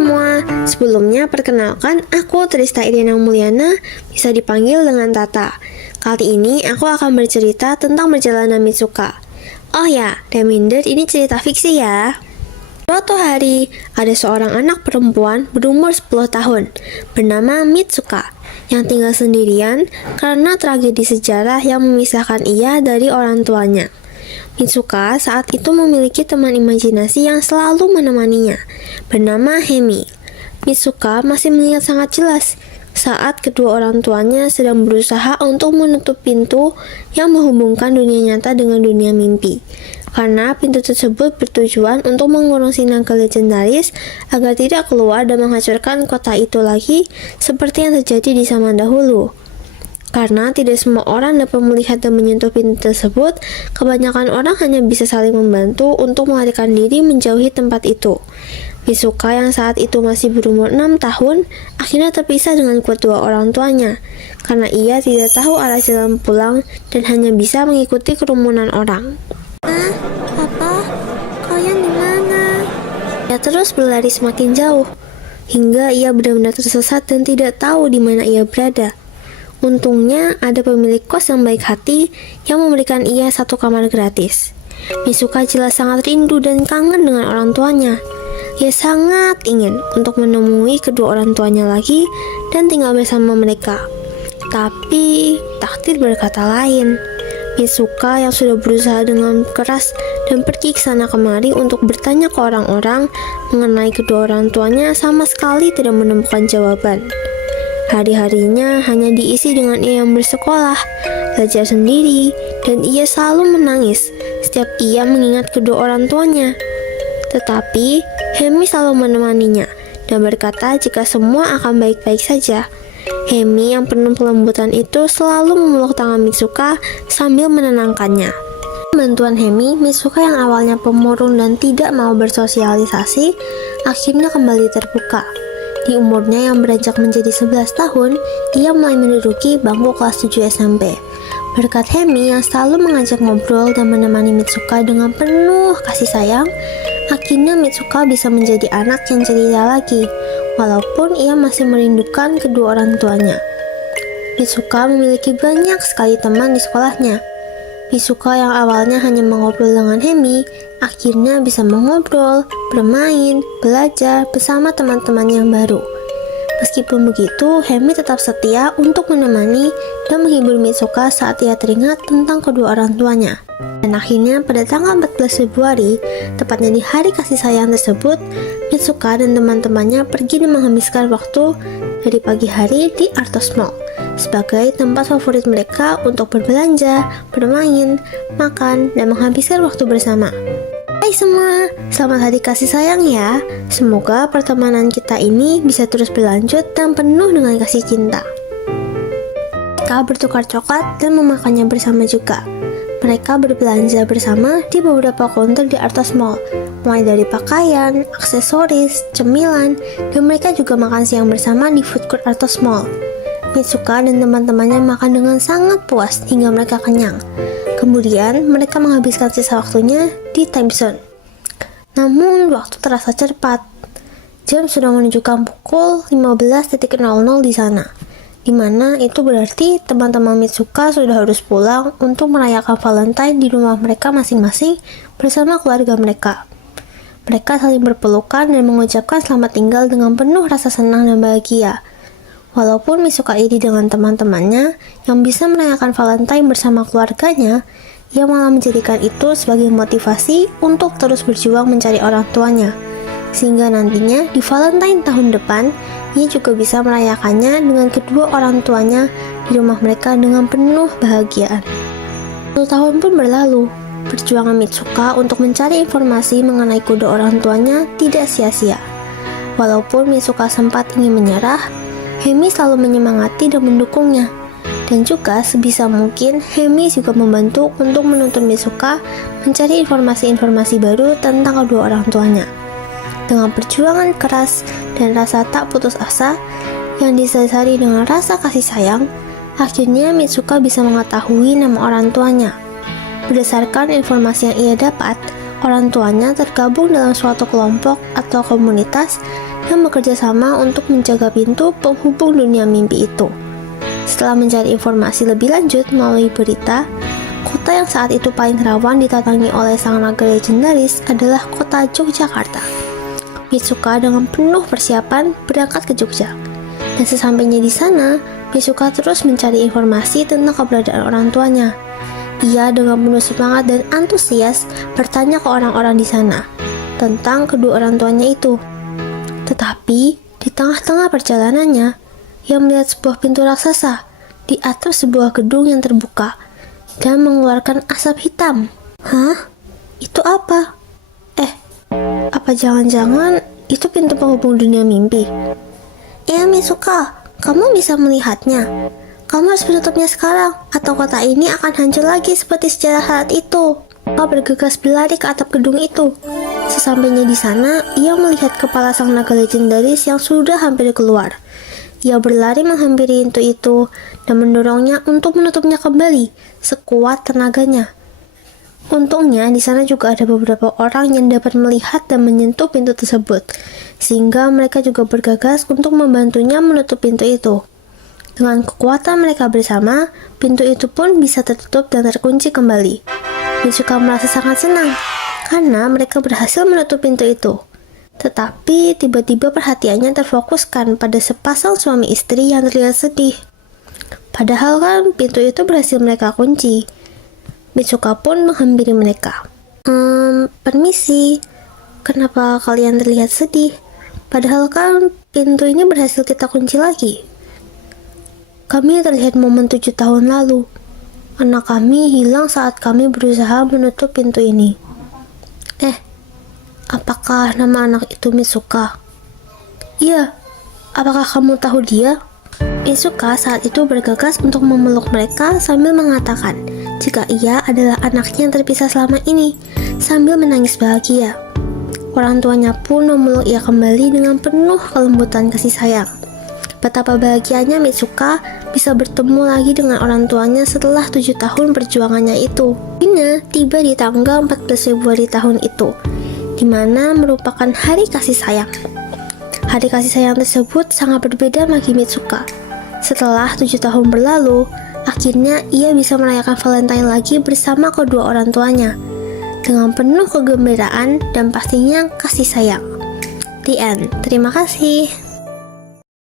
semua, sebelumnya perkenalkan aku Trista Iriana Mulyana, bisa dipanggil dengan Tata. Kali ini aku akan bercerita tentang perjalanan Mitsuka. Oh ya, reminder ini cerita fiksi ya. Suatu hari, ada seorang anak perempuan berumur 10 tahun, bernama Mitsuka, yang tinggal sendirian karena tragedi sejarah yang memisahkan ia dari orang tuanya. Mitsuka saat itu memiliki teman imajinasi yang selalu menemaninya, bernama Hemi. Mitsuka masih mengingat sangat jelas saat kedua orang tuanya sedang berusaha untuk menutup pintu yang menghubungkan dunia nyata dengan dunia mimpi. Karena pintu tersebut bertujuan untuk mengurung si naga legendaris agar tidak keluar dan menghancurkan kota itu lagi seperti yang terjadi di zaman dahulu. Karena tidak semua orang dapat melihat dan menyentuh pintu tersebut, kebanyakan orang hanya bisa saling membantu untuk melarikan diri menjauhi tempat itu. Mitsuka yang saat itu masih berumur 6 tahun, akhirnya terpisah dengan kedua orang tuanya, karena ia tidak tahu arah jalan pulang dan hanya bisa mengikuti kerumunan orang. Papa, kalian di mana? Ia terus berlari semakin jauh, hingga ia benar-benar tersesat dan tidak tahu di mana ia berada. Untungnya ada pemilik kos yang baik hati yang memberikan ia satu kamar gratis. Mitsuka jelas sangat rindu dan kangen dengan orang tuanya. Ia sangat ingin untuk menemui kedua orang tuanya lagi dan tinggal bersama mereka. Tapi takdir berkata lain. Mitsuka yang sudah berusaha dengan keras dan pergi ke sana kemari untuk bertanya ke orang-orang mengenai kedua orang tuanya sama sekali tidak menemukan jawaban. Hari-harinya hanya diisi dengan ia yang bersekolah, belajar sendiri, dan ia selalu menangis setiap ia mengingat kedua orang tuanya. Tetapi Hemi selalu menemaninya dan berkata jika semua akan baik-baik saja. Hemi yang penuh kelembutan itu selalu memeluk tangan Mitsuka sambil menenangkannya. Bantuan Hemi, Mitsuka yang awalnya pemurung dan tidak mau bersosialisasi, akhirnya kembali terbuka. Di umurnya yang beranjak menjadi 11 tahun, ia mulai menduduki bangku kelas 7 SMP. Berkat Hemi yang selalu mengajak ngobrol dan menemani Mitsuka dengan penuh kasih sayang, akhirnya Mitsuka bisa menjadi anak yang ceria lagi, walaupun ia masih merindukan kedua orang tuanya. Mitsuka memiliki banyak sekali teman di sekolahnya. Mitsuka yang awalnya hanya mengobrol dengan Hemi, akhirnya bisa mengobrol, bermain, belajar bersama teman-teman yang baru. Meskipun begitu, Hemi tetap setia untuk menemani dan menghibur Mitsuka saat ia teringat tentang kedua orang tuanya. Dan akhirnya pada tanggal 14 Februari, tepatnya di hari kasih sayang tersebut, Mitsuka dan teman-temannya pergi dan menghabiskan waktu dari pagi hari di Artos Mall sebagai tempat favorit mereka untuk berbelanja, bermain, makan, dan menghabiskan waktu bersama. Hai semua, selamat hari kasih sayang ya. Semoga pertemanan kita ini bisa terus berlanjut dan penuh dengan kasih cinta. Mereka bertukar coklat dan memakannya bersama juga. Mereka berbelanja bersama di beberapa counter di Artos Mall, mulai dari pakaian, aksesoris, cemilan, dan mereka juga makan siang bersama di food court Artos Mall. Mitsuka dan teman-temannya makan dengan sangat puas hingga mereka kenyang. Kemudian mereka menghabiskan sisa waktunya di time zone. Namun waktu terasa cepat. Jam sudah menunjukkan pukul 15.00 di sana, di mana itu berarti teman-teman Mitsuka sudah harus pulang untuk merayakan Valentine di rumah mereka masing-masing bersama keluarga mereka. Mereka saling berpelukan dan mengucapkan selamat tinggal dengan penuh rasa senang dan bahagia. Walaupun Mitsuka iri dengan teman-temannya yang bisa merayakan Valentine bersama keluarganya, ia malah menjadikan itu sebagai motivasi untuk terus berjuang mencari orang tuanya. Sehingga nantinya di Valentine tahun depan, ia juga bisa merayakannya dengan kedua orang tuanya di rumah mereka dengan penuh bahagiaan. 1 tahun pun berlalu. Perjuangan Mitsuka untuk mencari informasi mengenai kedua orang tuanya tidak sia-sia. Walaupun Mitsuka sempat ingin menyerah, Hemi selalu menyemangati dan mendukungnya. Dan juga sebisa mungkin Hemi juga membantu untuk menuntun Mitsuka mencari informasi-informasi baru tentang kedua orang tuanya. Dengan perjuangan keras dan rasa tak putus asa yang didasari dengan rasa kasih sayang, akhirnya Mitsuka bisa mengetahui nama orang tuanya. Berdasarkan informasi yang ia dapat, Orang tuanya tergabung dalam suatu kelompok atau komunitas yang bekerja sama untuk menjaga pintu penghubung dunia mimpi itu. Setelah mencari informasi lebih lanjut melalui berita, kota yang saat itu paling rawan didatangi oleh sang naga legendaris adalah kota Yogyakarta. Mitsuka dengan penuh persiapan berangkat ke Jogja. Dan sesampainya di sana, Mitsuka terus mencari informasi tentang keberadaan orang tuanya. Ia dengan penuh semangat dan antusias bertanya ke orang-orang di sana tentang kedua orang tuanya itu. Tetapi di tengah-tengah perjalanannya, ia melihat sebuah pintu raksasa di atap sebuah gedung yang terbuka dan mengeluarkan asap hitam. Hah? Itu apa? Apa jangan-jangan itu pintu penghubung dunia mimpi? Ya Mitsuka, kamu bisa melihatnya. Kamu harus menutupnya sekarang, atau kota ini akan hancur lagi seperti sejarah saat itu. Kau bergegas berlari ke atap gedung itu. Sesampainya di sana, ia melihat kepala sang naga legendaris yang sudah hampir keluar. Ia berlari menghampiri pintu itu dan mendorongnya untuk menutupnya kembali sekuat tenaganya. Untungnya di sana juga ada beberapa orang yang dapat melihat dan menyentuh pintu tersebut, sehingga mereka juga bergegas untuk membantunya menutup pintu itu. Dengan kekuatan mereka bersama, pintu itu pun bisa tertutup dan terkunci kembali. Mitsuka merasa sangat senang karena mereka berhasil menutup pintu itu. Tetapi tiba-tiba perhatiannya terfokuskan pada sepasang suami istri yang terlihat sedih. Padahal kan pintu itu berhasil mereka kunci. Mitsuka pun menghampiri mereka. Permisi, kenapa kalian terlihat sedih? Padahal kan pintu ini berhasil kita kunci lagi. Kami terlihat momen 7 tahun lalu. Anak kami hilang saat kami berusaha menutup pintu ini. Apakah nama anak itu Mitsuka? Iya, apakah kamu tahu dia? Mitsuka saat itu bergegas untuk memeluk mereka sambil mengatakan jika ia adalah anaknya yang terpisah selama ini, sambil menangis bahagia. Orang tuanya pun memeluk ia kembali dengan penuh kelembutan kasih sayang. Betapa bahagianya Mitsuka bisa bertemu lagi dengan orang tuanya setelah 7 tahun perjuangannya itu. Ina tiba di tanggal 14 Februari tahun itu, di mana merupakan hari kasih sayang. Hari kasih sayang tersebut sangat berbeda bagi Mitsuka. Setelah 7 tahun berlalu, akhirnya ia bisa merayakan Valentine lagi bersama kedua orang tuanya dengan penuh kegembiraan dan pastinya kasih sayang. The end. Terima kasih.